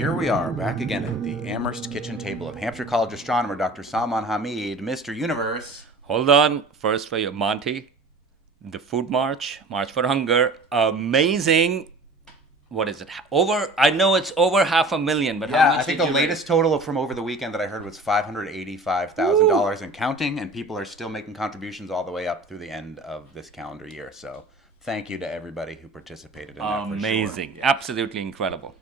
here we are, back again at the Amherst kitchen table of Hampshire College astronomer Dr. Salman Hameed, Mr. Universe. Hold on. First for your Monte, the Food March, March for Hunger. Amazing. What is it? I know it's over 500,000, but how much I think did the you latest total from over the weekend that I heard was $585,000 and counting, and people are still making contributions all the way up through the end of this calendar year. So thank you to everybody who participated in that. Amazing. For sure. Absolutely incredible.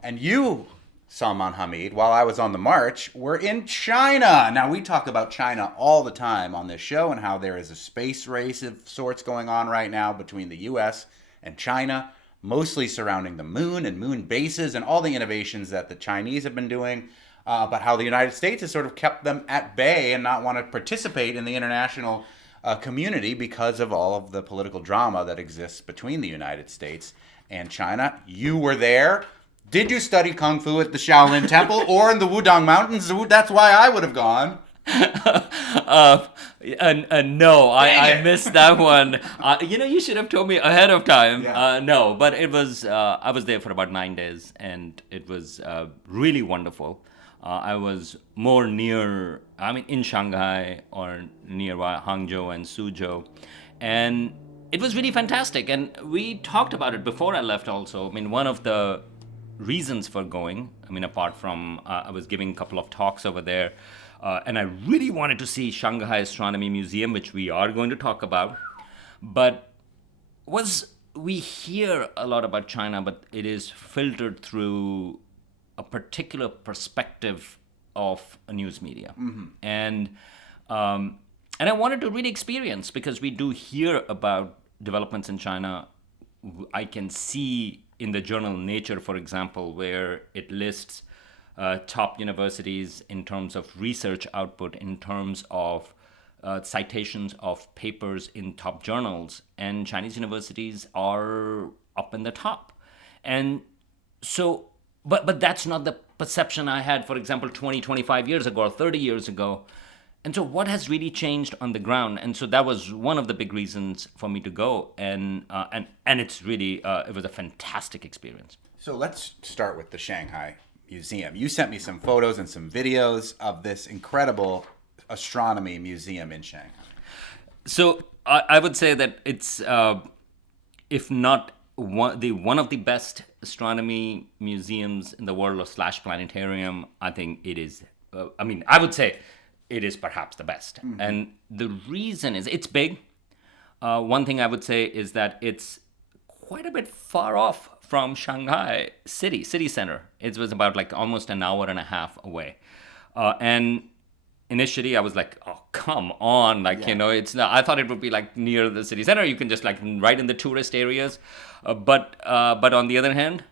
And you, Salman Hameed, while I was on the march, were in China. Now, we talk about China all the time on this show and how there is a space race of sorts going on right now between the U.S. and China, mostly surrounding the moon and moon bases and all the innovations that the Chinese have been doing, but how the United States has sort of kept them at bay and not want to participate in the international community because of all of the political drama that exists between the United States and China. You were there. Did you study Kung Fu at the Shaolin Temple or in the Wudang Mountains? That's why I would have gone. No, I missed that one. You should have told me ahead of time. Yeah. No, but it was, I was there for about 9 days, and it was really wonderful. I was more in Shanghai or nearby Hangzhou and Suzhou, and it was really fantastic. And we talked about it before I left also. I mean, one of the reasons for going, apart from I was giving a couple of talks over there, and I really wanted to see Shanghai Astronomy Museum, which we are going to talk about. But we hear a lot about China, but it is filtered through a particular perspective of a news media. Mm-hmm. And I wanted to really experience, because we do hear about developments in China. I can see in the journal Nature, for example, where it lists top universities in terms of research output, in terms of citations of papers in top journals, and Chinese universities are up in the top. And so, but that's not the perception I had, for example, 20, 25 years ago or 30 years ago. And so what has really changed on the ground? And so that was one of the big reasons for me to go. And it's really, it was a fantastic experience. So let's start with the Shanghai Museum. You sent me some photos and some videos of this incredible astronomy museum in Shanghai. So I would say that it's, if not one of the best astronomy museums in the world, or / planetarium, I think it is, I would say it is perhaps the best. Mm-hmm. And the reason is it's big. One thing I would say is that it's quite a bit far off from Shanghai city center. It was about like almost an hour and a half away. And initially I was like, oh, come on. It's not, I thought it would be like near the city center. You can just like right in the tourist areas. But on the other hand,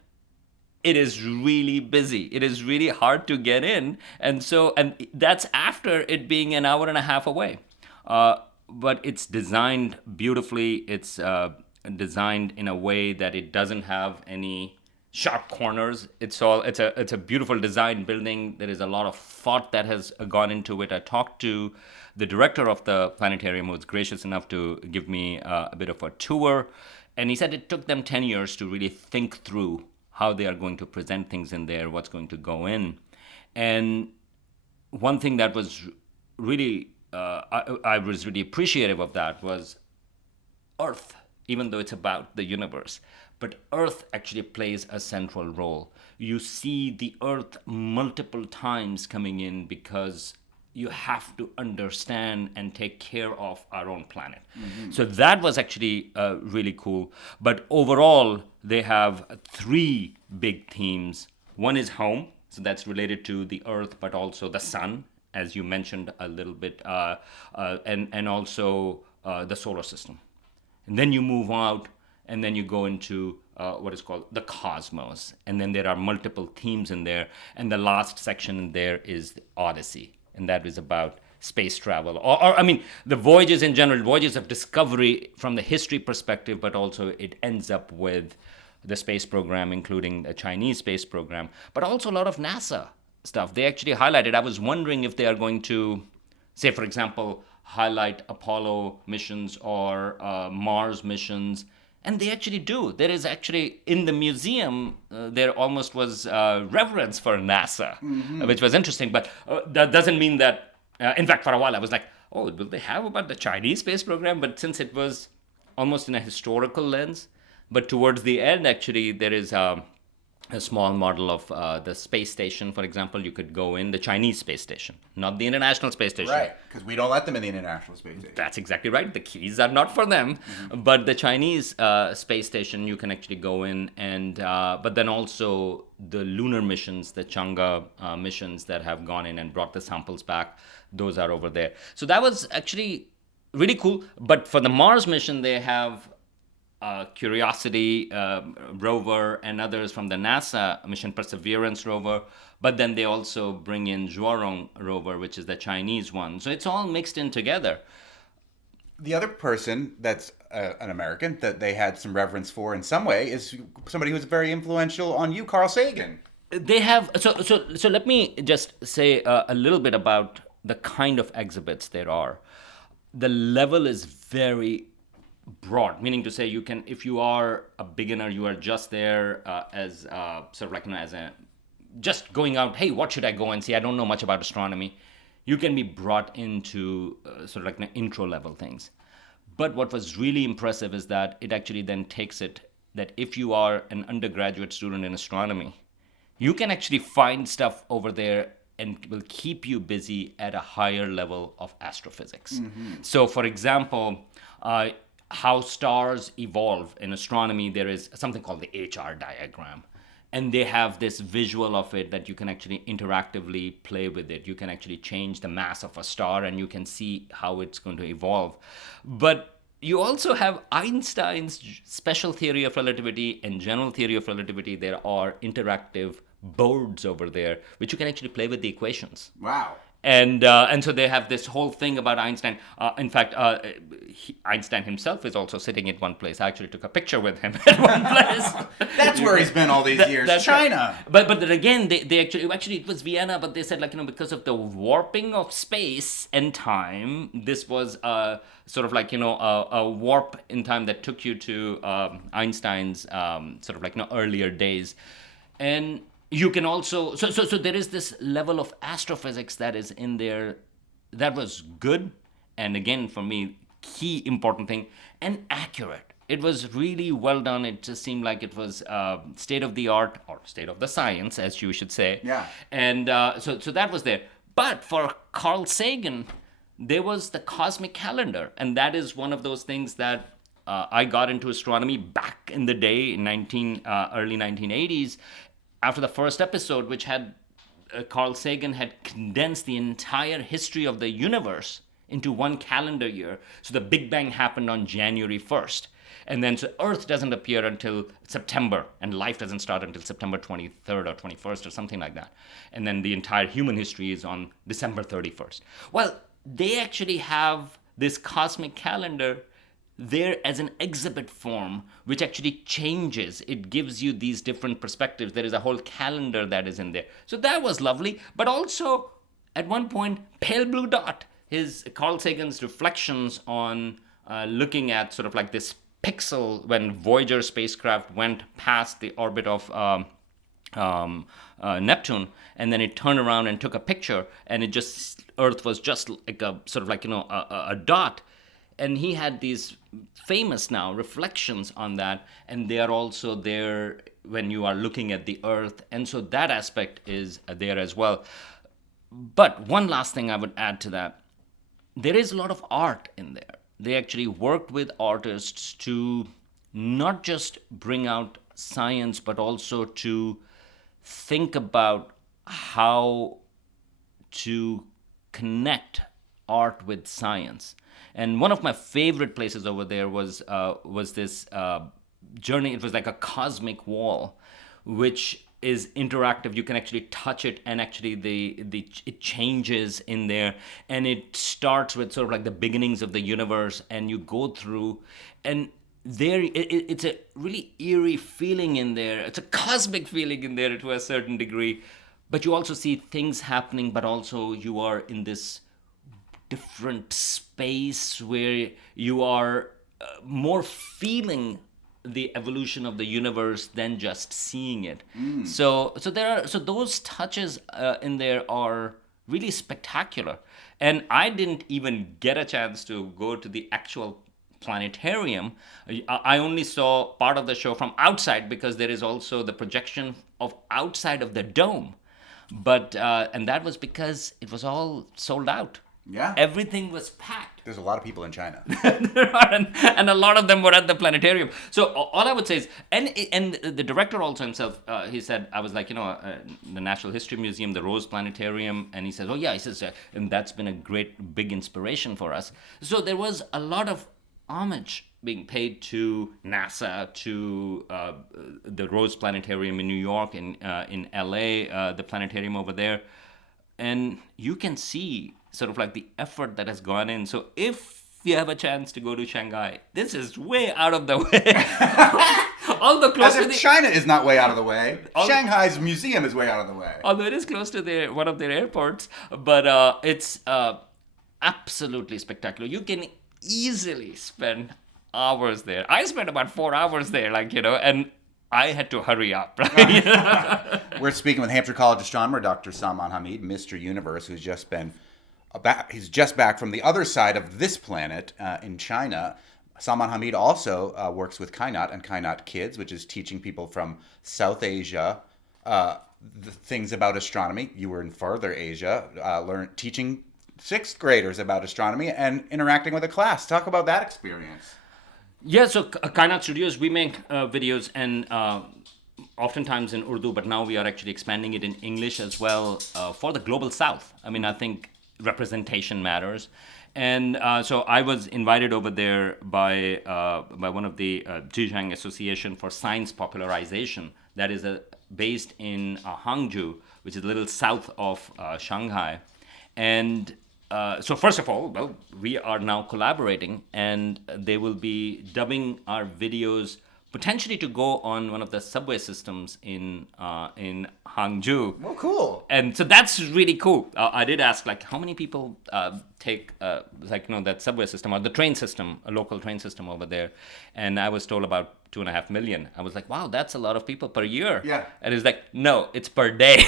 it is really busy. It is really hard to get in. And that's after it being an hour and a half away. But it's designed beautifully. It's designed in a way that it doesn't have any sharp corners. It's a beautiful design building. There is a lot of thought that has gone into it. I talked to the director of the planetarium, who was gracious enough to give me a bit of a tour. And he said it took them 10 years to really think through how they are going to present things in there, what's going to go in. And one thing that was really, I was really appreciative of that was Earth, even though it's about the universe. But Earth actually plays a central role. You see the Earth multiple times coming in because you have to understand and take care of our own planet. Mm-hmm. So that was actually really cool. But overall, they have 3 big themes. One is home, so that's related to the Earth, but also the sun, as you mentioned a little bit, and also the solar system. And then you move out, and then you go into what is called the cosmos. And then there are multiple themes in there. And the last section in there is the Odyssey. And that is about space travel. The voyages in general, voyages of discovery from the history perspective, but also it ends up with the space program, including the Chinese space program, but also a lot of NASA stuff. They actually highlighted, I was wondering if they are going to, say, for example, highlight Apollo missions or Mars missions And they actually do. There is actually, in the museum, there almost was reverence for NASA, which was interesting. But that doesn't mean that, in fact, for a while I was like, oh, will they have about the Chinese space program? But since it was almost in a historical lens, but towards the end, actually, there is a small model of the space station, for example. You could go in the Chinese space station, not the International Space Station. Right, because we don't let them in the International Space Station. That's exactly right. The keys are not for them. But the Chinese space station, you can actually go in, and but then also the lunar missions, the Chang'e missions that have gone in and brought the samples back, those are over there. So that was actually really cool. But for the Mars mission, they have Curiosity rover and others from the NASA mission Perseverance rover, but then they also bring in Zhuorong rover, which is the Chinese one. So it's all mixed in together. The other person that's an American that they had some reverence for in some way is somebody who's very influential on you, Carl Sagan. They have so let me just say a little bit about the kind of exhibits there are. The level is very broad, meaning to say, you can, if you are a beginner, you are just there as sort of like, as a just going out, hey, what should I go and see, I don't know much about astronomy, you can be brought into sort of like intro level things. But what was really impressive is that it actually then takes it that if you are an undergraduate student in astronomy, you can actually find stuff over there and will keep you busy at a higher level of astrophysics. So for example, how stars evolve in astronomy, there is something called the HR diagram. And they have this visual of it that you can actually interactively play with it. You can actually change the mass of a star and you can see how it's going to evolve. But you also have Einstein's special theory of relativity and general theory of relativity. There are interactive boards over there which you can actually play with the equations. Wow. And so they have this whole thing about Einstein. In fact, Einstein himself is also sitting at one place. I actually took a picture with him at one place. That's where he's been all these years. That's China. Right. But then again, they actually it was Vienna, but they said, like, because of the warping of space and time, this was sort of like a warp in time that took you to Einstein's sort of like earlier days. And you can also so there is this level of astrophysics that is in there that was good, and again, for me, key important thing, and accurate. It was really well done. It just seemed like it was state of the art, or state of the science, as you should say. Yeah. And so that was there. But for Carl Sagan, there was the cosmic calendar, and that is one of those things that I got into astronomy back in the day, in early 1980s. After the first episode, which had Carl Sagan had condensed the entire history of the universe into one calendar year. So the Big Bang happened on January 1st. And then so Earth doesn't appear until September, and life doesn't start until September 23rd or 21st or something like that. And then the entire human history is on December 31st. Well, they actually have this cosmic calendar there as an exhibit form, which actually changes. It gives you these different perspectives. There is a whole calendar that is in there. So that was lovely. But also, at one point, Pale Blue Dot, Carl Sagan's reflections on looking at sort of like this pixel when Voyager spacecraft went past the orbit of Neptune, and then it turned around and took a picture, and Earth was just like a sort of like a dot. And he had these famous now reflections on that, and they are also there when you are looking at the Earth, and so that aspect is there as well. But one last thing I would add to that, there is a lot of art in there. They actually worked with artists to not just bring out science, but also to think about how to connect art with science. And one of my favorite places over there was this journey. It was like a cosmic wall, which is interactive. You can actually touch it, and actually it changes in there. And it starts with sort of like the beginnings of the universe, and you go through, and it's a really eerie feeling in there. It's a cosmic feeling in there to a certain degree. But you also see things happening, but also you are in this different space where you are more feeling the evolution of the universe than just seeing it. So those touches in there are really spectacular. And I didn't even get a chance to go to the actual planetarium. I only saw part of the show from outside because there is also the projection of outside of the dome. But and that was because it was all sold out. Yeah. Everything was packed. There's a lot of people in China. There are, and a lot of them were at the planetarium. So all I would say is, and the director also himself, he said, I was like, the Natural History Museum, the Rose Planetarium, and he says, oh yeah, he says, and that's been a great big inspiration for us. So there was a lot of homage being paid to NASA, to the Rose Planetarium in New York, in LA, the planetarium over there, and you can see sort of like the effort that has gone in. So if you have a chance to go to Shanghai, this is way out of the way. Although close As if China is not way out of the way. Shanghai's museum is way out of the way. Although it is close to one of their airports, but it's absolutely spectacular. You can easily spend hours there. I spent about 4 hours there, and I had to hurry up. Right? We're speaking with Hampshire College astronomer Dr. Salman Hameed, Mr. Universe, who's just been he's just back from the other side of this planet in China. Salman Hameed also works with Kainaat and Kainaat Kids, which is teaching people from South Asia the things about astronomy. You were in further Asia, teaching sixth graders about astronomy and interacting with a class. Talk about that experience. Yeah, so Kainaat Studios, we make videos and oftentimes in Urdu, but now we are actually expanding it in English as well for the global South. I mean, I think representation matters. And so I was invited over there by one of the Zhejiang Association for Science Popularization that is based in Hangzhou, which is a little south of Shanghai. And so first of all, well, we are now collaborating, and they will be dubbing our videos potentially to go on one of the subway systems in Hangzhou. Oh, cool! And so that's really cool. I did ask, how many people take that subway system or the train system, a local train system over there, and I was told about 2.5 million. I was like, wow, that's a lot of people per year. Yeah. And it's like, no, it's per day.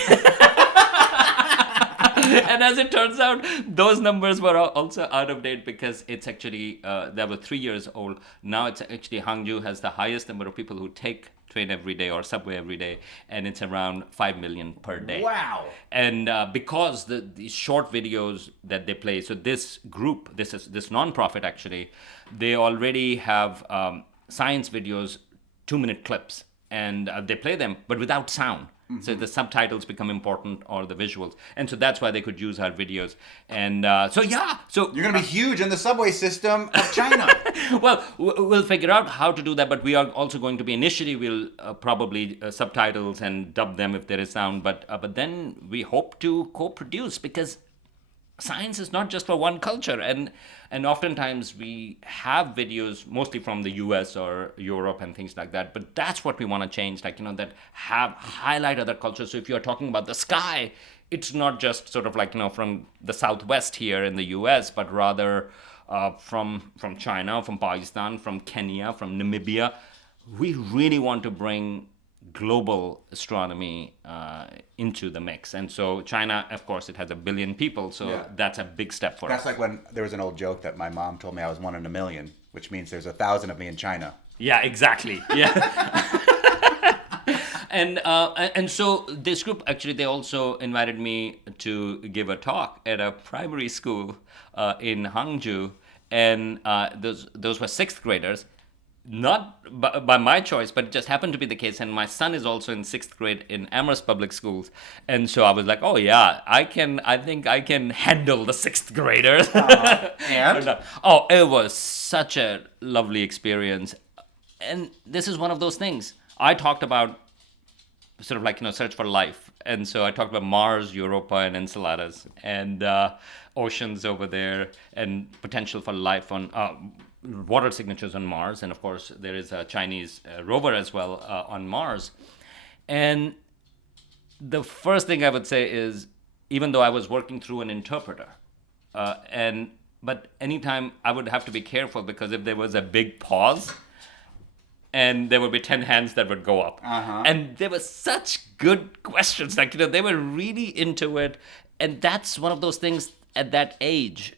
And as it turns out, those numbers were also out of date because it's actually, they were 3 years old. Now it's actually, Hangzhou has the highest number of people who take train every day or subway every day, and it's around 5 million per day. Wow. And because these short videos that they play, so this group, this nonprofit actually, they already have science videos, 2-minute clips, and they play them, but without sound. Mm-hmm. So the subtitles become important, or the visuals, and so that's why they could use our videos. And so you're going to be huge in the subway system of China. Well, we'll figure out how to do that, but we are also going to be initially we'll probably subtitles and dub them if there is sound, but then we hope to co-produce, because science is not just for one culture, and oftentimes we have videos mostly from the US or Europe and things like that, but that's what we want to change, that highlight other cultures. So if you're talking about the sky, it's not just sort of from the Southwest here in the US, but rather from China, from Pakistan, from Kenya, from Namibia. We really want to bring global astronomy into the mix. And so China, of course, it has 1 billion people, so that's a big step for us. That's like when there was an old joke that my mom told me I was 1 in a million, which means there's 1,000 of me in China. Yeah, exactly. Yeah. And so this group, actually, they also invited me to give a talk at a primary school in Hangzhou, and those were 6th graders. Not by my choice, but it just happened to be the case. And my son is also in 6th grade in Amherst Public Schools. And so I was like, oh yeah, I think I can handle the 6th graders. And? Oh, it was such a lovely experience. And this is one of those things. I talked about sort of search for life. And so I talked about Mars, Europa, and Enceladus, and oceans over there, and potential for life on water signatures on Mars, and of course there is a Chinese rover as well on Mars. And the first thing I would say is, even though I was working through an interpreter, but anytime I would have to be careful, because if there was a big pause, and there would be 10 hands that would go up. And there were such good questions. Like, they were really into it. And that's one of those things at that age.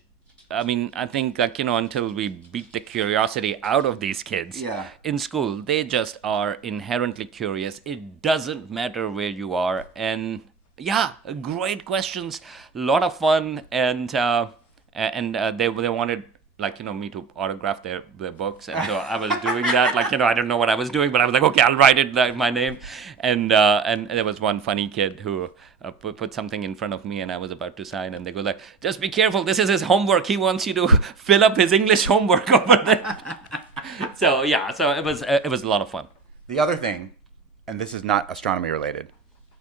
I mean, I think, like, until we beat the curiosity out of these kids in school, they just are inherently curious. It doesn't matter where you are. And yeah, great questions, a lot of fun. And they wanted, like, me to autograph their books, and so I was doing that. Like, I don't know what I was doing, but I was like, okay, I'll write it like my name. And there was one funny kid who put something in front of me, and I was about to sign, and they go like, just be careful, this is his homework. He wants you to fill up his English homework over there. So yeah, so it was a lot of fun. The other thing, and this is not astronomy related,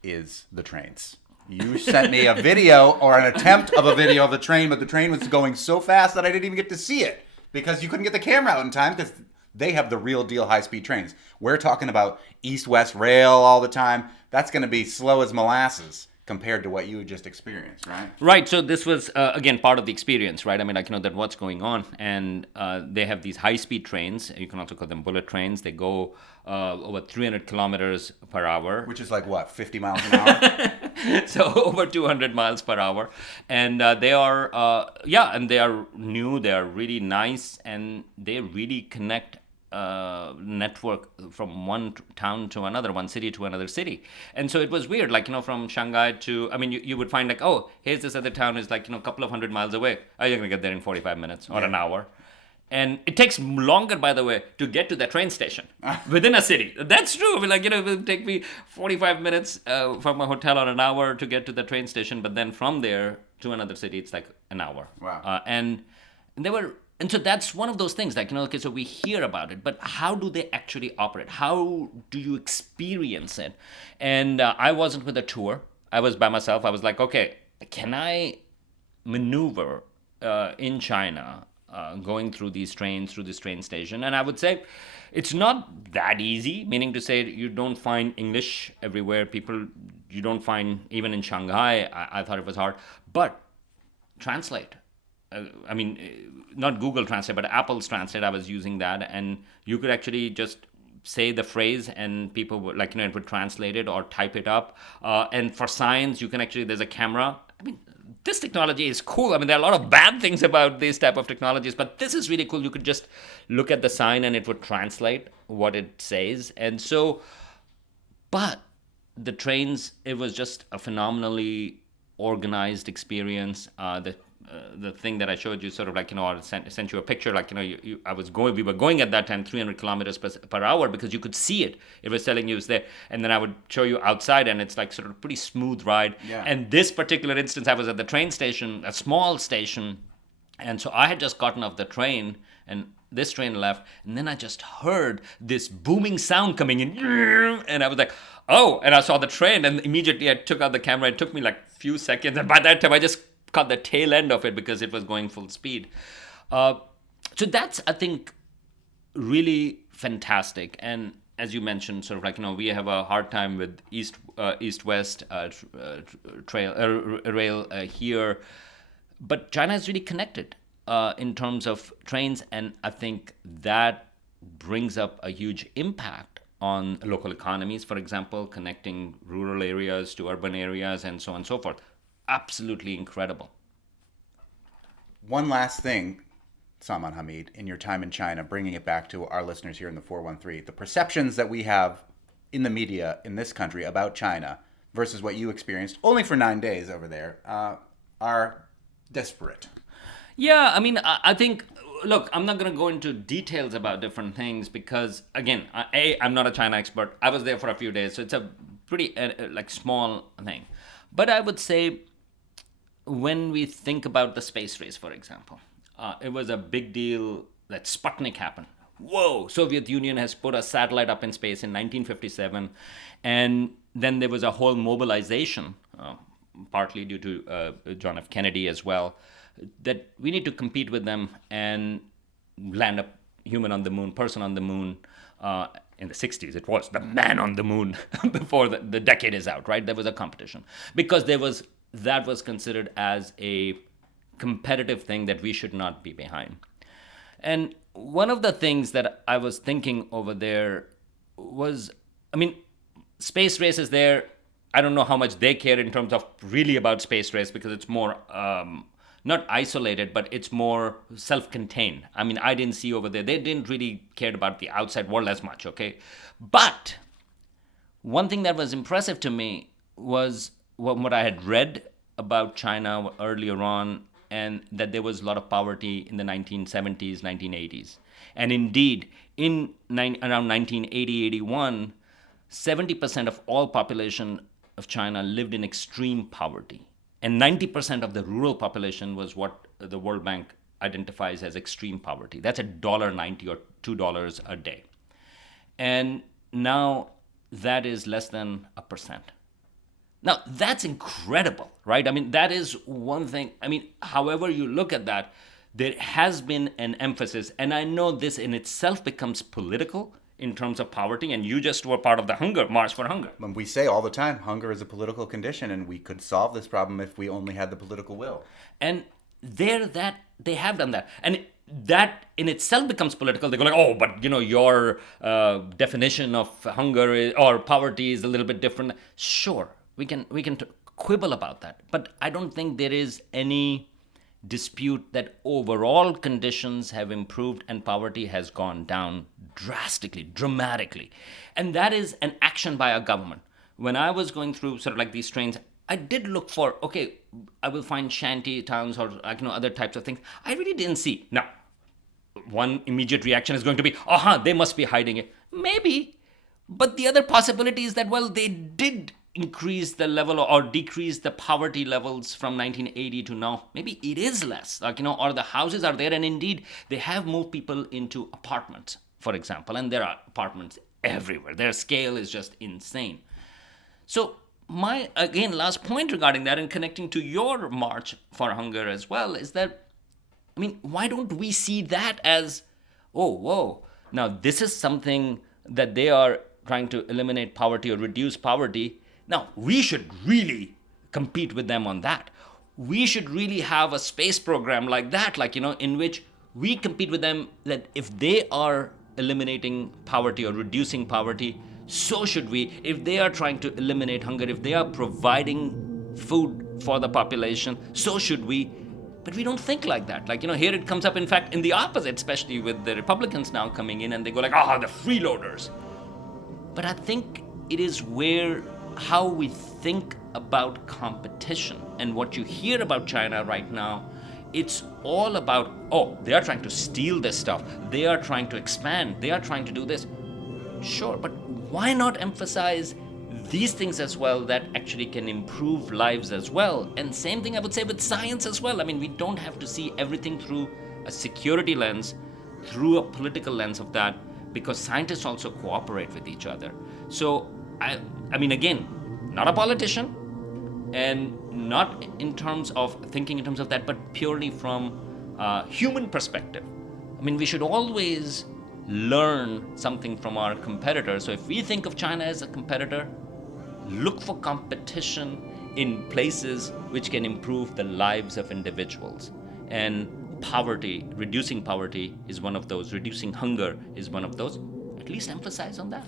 is the trains. You sent me a video, or an attempt of a video of the train, but the train was going so fast that I didn't even get to see it because you couldn't get the camera out in time, because they have the real deal high-speed trains. We're talking about east-west rail all the time. That's going to be slow as molasses compared to what you just experienced, right? Right. So this was, again, part of the experience, right? I mean, like, that what's going on. And they have these high-speed trains. You can also call them bullet trains. They go over 300 kilometers per hour. Which is like, what, 50 miles an hour? So over 200 miles per hour. And they are, and they are new. They are really nice. And they really connect network from one town to another, one city to another city. And so it was weird, like, from Shanghai to, I mean, you would find like, oh, here's this other town is like, a couple of 100 miles away. Oh, you're going to get there in 45 minutes or an hour. And it takes longer, by the way, to get to the train station within a city. That's true. I mean, like, it would take me 45 minutes from a hotel or an hour to get to the train station. But then from there to another city, it's like an hour. Wow. And so that's one of those things, like, okay, so we hear about it, but how do they actually operate? How do you experience it? And I wasn't with a tour. I was by myself. I was like, okay, can I maneuver in China going through these trains, through this train station? And I would say it's not that easy, meaning to say you don't find English everywhere. You don't find, even in Shanghai, I thought it was hard, but translate. I mean, not Google Translate, but Apple's Translate, I was using that, and you could actually just say the phrase and people would, like, it would translate it or type it up. And for science, you can actually, there's a camera. I mean, this technology is cool. I mean, there are a lot of bad things about these type of technologies, but this is really cool. You could just look at the sign and it would translate what it says. And so, but the trains, it was just a phenomenally organized experience. The thing that I showed you, sort of like, I sent you a picture, like, we were going at that time 300 kilometers per hour because you could see it. It was telling you it was there. And then I would show you outside, and it's like sort of a pretty smooth ride. Yeah. And this particular instance, I was at the train station, a small station. And so I had just gotten off the train, and this train left. And then I just heard this booming sound coming in. And I was like, oh, and I saw the train, and immediately I took out the camera. It took me like a few seconds. And by that time, I just caught the tail end of it because it was going full speed. So that's, I think, really fantastic. And as you mentioned, sort of like, we have a hard time with east-west rail here. But China is really connected in terms of trains. And I think that brings up a huge impact on local economies, for example, connecting rural areas to urban areas and so on and so forth. Absolutely incredible. One last thing, Salman Hameed, in your time in China, bringing it back to our listeners here in the 413, the perceptions that we have in the media in this country about China versus what you experienced only for 9 days over there are disparate. Yeah, I mean, I think, look, I'm not going to go into details about different things because, again, I'm not a China expert. I was there for a few days, so it's a pretty small thing. But I would say, when we think about the space race, for example, it was a big deal that Sputnik happened. Whoa, Soviet Union has put a satellite up in space in 1957. And then there was a whole mobilization, partly due to John F. Kennedy as well, that we need to compete with them and land a human on the moon, person on the moon. In the 60s, it was the man on the moon before the decade is out, right? There was a competition because that was considered as a competitive thing that we should not be behind. And one of the things that I was thinking over there was, I mean, space race is there. I don't know how much they care in terms of really about space race, because it's more not isolated, but it's more self-contained. I mean, I didn't see over there. They didn't really care about the outside world as much, okay? But one thing that was impressive to me was what I had read about China earlier on, and that there was a lot of poverty in the 1970s, 1980s. And indeed, around 1980, 81, 70% of all population of China lived in extreme poverty. And 90% of the rural population was what the World Bank identifies as extreme poverty. That's $1.90 or $2 a day. And now that is less than 1%. Now, that's incredible, right? I mean, that is one thing. I mean, however you look at that, there has been an emphasis, and I know this in itself becomes political in terms of poverty, and you just were part of the March for Hunger. And we say all the time, hunger is a political condition, and we could solve this problem if we only had the political will. And they have done that. And that in itself becomes political. They go like, oh, but your definition of hunger or poverty is a little bit different. Sure, we can quibble about that, but I don't think there is any dispute that overall conditions have improved and poverty has gone down drastically, dramatically. And that is an action by our government. When I was going through sort of like these trains, I did look for, okay, I will find shanty towns or other types of things. I really didn't see. Now, one immediate reaction is going to be, they must be hiding it. Maybe. But the other possibility is that, well, they did increase the level or decrease the poverty levels from 1980 to now. Maybe it is less, or the houses are there, and indeed they have moved people into apartments, for example, and there are apartments everywhere. Their scale is just insane. So my, again, last point regarding that, and connecting to your March for Hunger as well, is that, I mean, why don't we see that as, oh, whoa, now this is something that they are trying to eliminate poverty or reduce poverty. Now, we should really compete with them on that. We should really have a space program like that, in which we compete with them, that if they are eliminating poverty or reducing poverty, so should we. If they are trying to eliminate hunger, if they are providing food for the population, so should we. But we don't think like that. Here it comes up, in fact, in the opposite, especially with the Republicans now coming in and they go like, the freeloaders. But I think it is how we think about competition. And what you hear about China right now, it's all about, they are trying to steal this stuff. They are trying to expand. They are trying to do this. Sure, but why not emphasize these things as well that actually can improve lives as well? And same thing I would say with science as well. I mean, we don't have to see everything through a security lens, through a political lens of that, because scientists also cooperate with each other. So, I mean, again, not a politician, and not in terms of thinking in terms of that, but purely from a human perspective. I mean, we should always learn something from our competitors. So if we think of China as a competitor, look for competition in places which can improve the lives of individuals. And reducing poverty is one of those. Reducing hunger is one of those. At least emphasize on that.